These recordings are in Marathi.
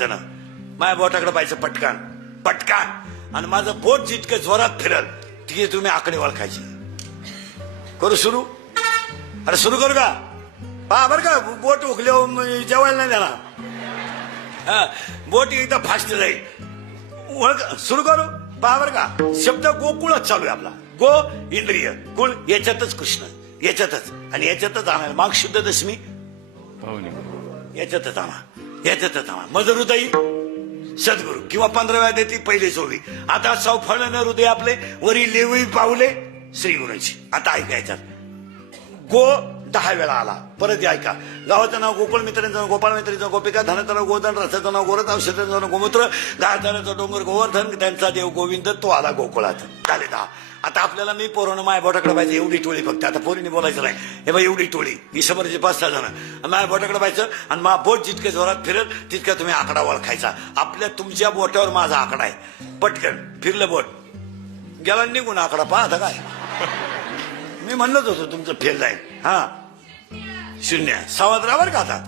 त्यानं माझ्या बोटाकडे पाहिजे पटकान पटकान आणि माझं बोट जितकं जोरात फिरल तिथे तुम्ही आकडे ओळखायचे. करू सुरू? अरे सुरू करू का? पहा बरं का बोट उकले जेवायला नाही देणार. हा बोट एकदम फास्ट जाईल. ओळख सुरू करू? पहा बरं का शब्द गोकुळच चालू आहे आपला. गो इंद्रिय कुळ याच्यातच कृष्ण याच्यातच आणि याच्यातच आणायला माग शुद्ध दशमी याच्यातच आणा मज हृदयी सद्गुरू किंवा 15व्या देती पहिले 24. आता सौफळण हृदय आपले वरी लेवी पावले श्री गुरुची. आता ऐका याच्यात गो 10 वेळा आला. परत ऐका गावाचं नाव गोकुळ मित्रांचं नाव गोपाळ मित्रांचं गोपिका धनाचं नाव गोधन रथाचं नाव गोरथ औषधाचं नाव गोमूत्र गायधाराचा डोंगर गोवर्धन त्यांचा देव गोविंद तो आला गोकुळात. झाले 10. आता आपल्याला मी पोरानं माझ्या बोटाकडे पाहिजे एवढी टोळी फक्त. आता पोरीने बोलायचं नाही. हे बाई एवढी टोळी ही समोरचे 5-6 जण माझ्या बोटाकडे पाहिजे आणि माझा बोट जितके जोरात फिरत तितका तुम्ही आकडा ओळखायचा. आपल्या तुमच्या बोटावर माझा आकडा आहे. पटकन फिरलं बोट गेला निघून आकडा पाहता काय. मी म्हणत होतो तुमचं फेल जाईल. हा 0 सावधरावर का आता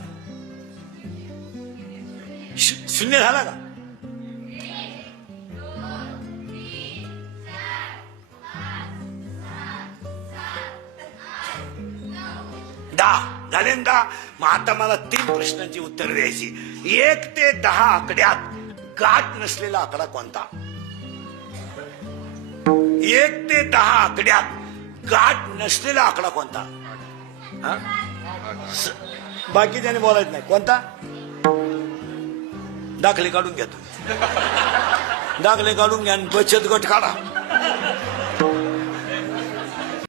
0 झाला का? झाले 10. मग आता मला 3 प्रश्नांची उत्तर द्यायची. 1 ते 10 आकड्यात गाठ नसलेला आकडा कोणता? 1 ते 10 आकड्यात गाठ नसलेला आकडा कोणता? बाकी त्याने बोलायचं नाही. कोणता? दाखले काढून घ्या तुम्ही. दाखले काढून घ्या आणि बचत गट काढा.